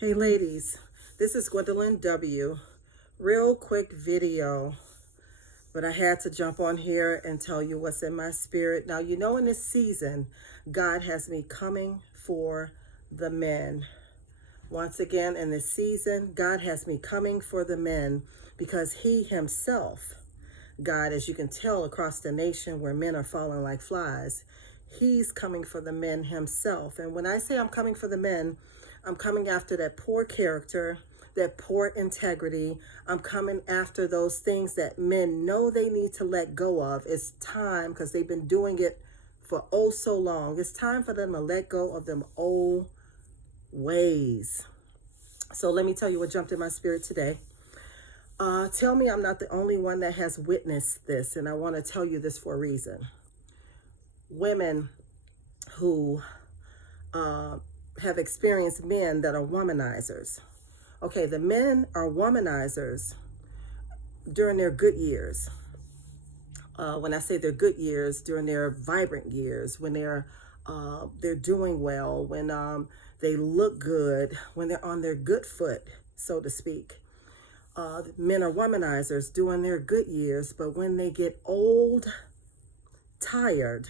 Hey ladies, this is Gwendolyn W. Real quick video, but I had to jump on here and tell you what's in my spirit. Now, you know, in this season, God has me coming for the men. Once again, in this season, God has me coming for the men because he himself, God, as you can tell across the nation where men are falling like flies, he's coming for the men himself. And when I say I'm coming for the men, I'm coming after that poor character, that poor integrity. I'm coming after those things that men know they need to let go of. It's time, because they've been doing it for oh so long. It's time for them to let go of them old ways. So let me tell you what jumped in my spirit today. Tell me I'm not the only one that has witnessed this, and I want to tell you this for a reason. Women who have experienced men that are womanizers. Okay, the men are womanizers during their good years. When I say their good years, during their vibrant years, when they're doing well, when they look good, when they're on their good foot, so to speak. Men are womanizers during their good years, but when they get old, tired,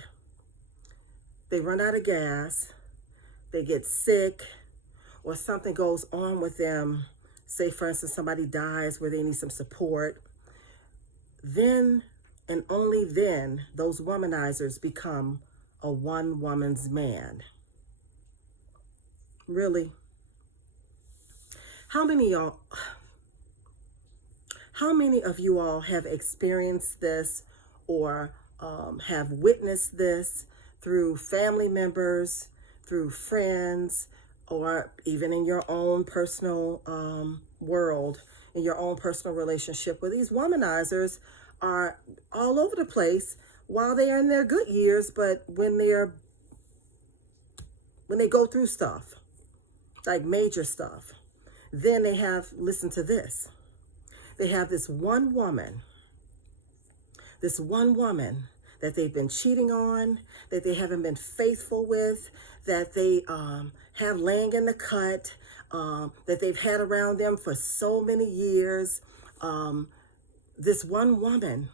they run out of gas, they get sick, or something goes on with them, say for instance somebody dies where they need some support, then and only then those womanizers become a one woman's man. Really? How many of you all have experienced this or have witnessed this through family members, through friends, or even in your own personal world, in your own personal relationship, where these womanizers are all over the place while they are in their good years, but when they go through stuff, like major stuff, then they have, listen to this, they have this one woman that they've been cheating on, that they haven't been faithful with, that they have laying in the cut, that they've had around them for so many years. This one woman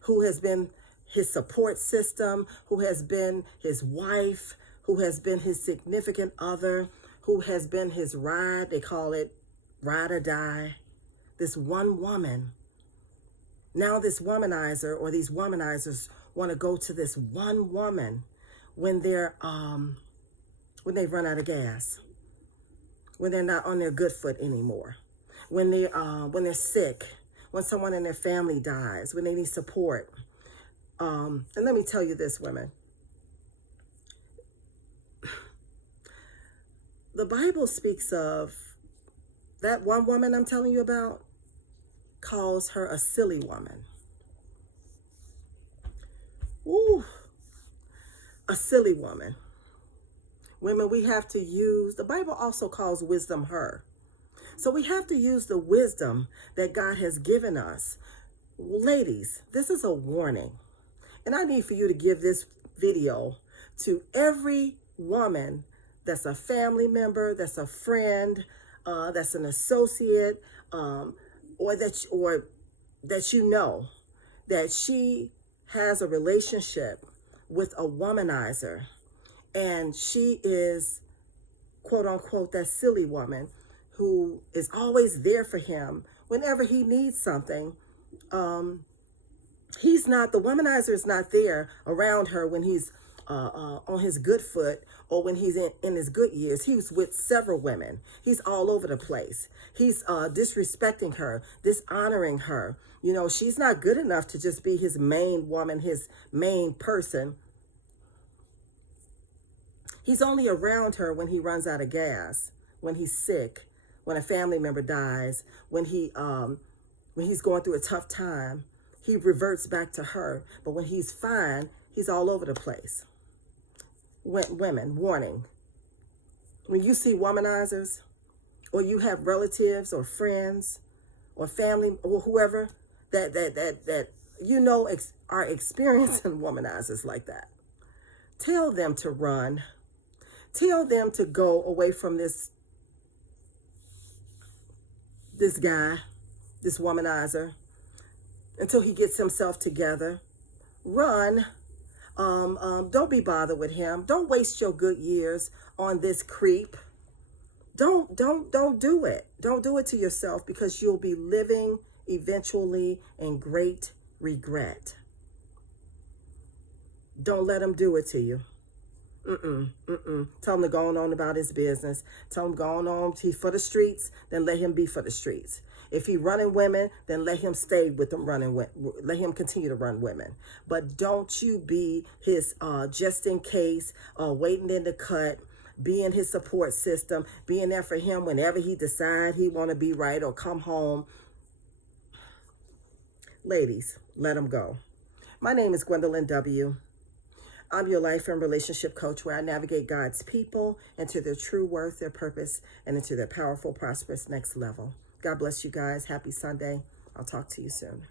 who has been his support system, who has been his wife, who has been his significant other, who has been his ride, they call it ride or die. This one woman. Now this womanizer or these womanizers want to go to this one woman when they're when they run out of gas, when they're not on their good foot anymore, when they're sick, when someone in their family dies, when they need support. And let me tell you this, women. The Bible speaks of that one woman I'm telling you about, calls her a silly woman. Ooh, a silly woman. Women, we have to use, the Bible also calls wisdom her. So we have to use the wisdom that God has given us. Ladies, this is a warning. And I need for you to give this video to every woman that's a family member, that's a friend, that's an associate, or that you know that she has a relationship with a womanizer, and she is, quote unquote, that silly woman who is always there for him whenever he needs something. The womanizer is not there around her when he's on his good foot or when he's in his good years. He's with several women. He's all over the place. He's disrespecting her, dishonoring her. You know, she's not good enough to just be his main woman, his main person. He's only around her when he runs out of gas, when he's sick, when a family member dies, when he's going through a tough time. He reverts back to her. But when he's fine, he's all over the place. Women, warning. When you see womanizers, or you have relatives or friends or family or whoever that you know are experiencing womanizers like that, tell them to run. Tell them to go away from this this guy, this womanizer, until he gets himself together. Run. Don't be bothered with him. Don't waste your good years on this creep. Don't do it. Don't do it to yourself, because you'll be living eventually in great regret. Don't let him do it to you. Tell him to go on about his business. Tell him go on. He's for the streets, then let him be for the streets. If he running women, then let him stay with them running. Let him continue to run women. But don't you be his just in case, waiting in the cut, be in his support system, being there for him whenever he decide he want to be right or come home. Ladies, let him go. My name is Gwendolyn W. I'm your life and relationship coach, where I navigate God's people into their true worth, their purpose, and into their powerful, prosperous next level. God bless you guys. Happy Sunday. I'll talk to you soon.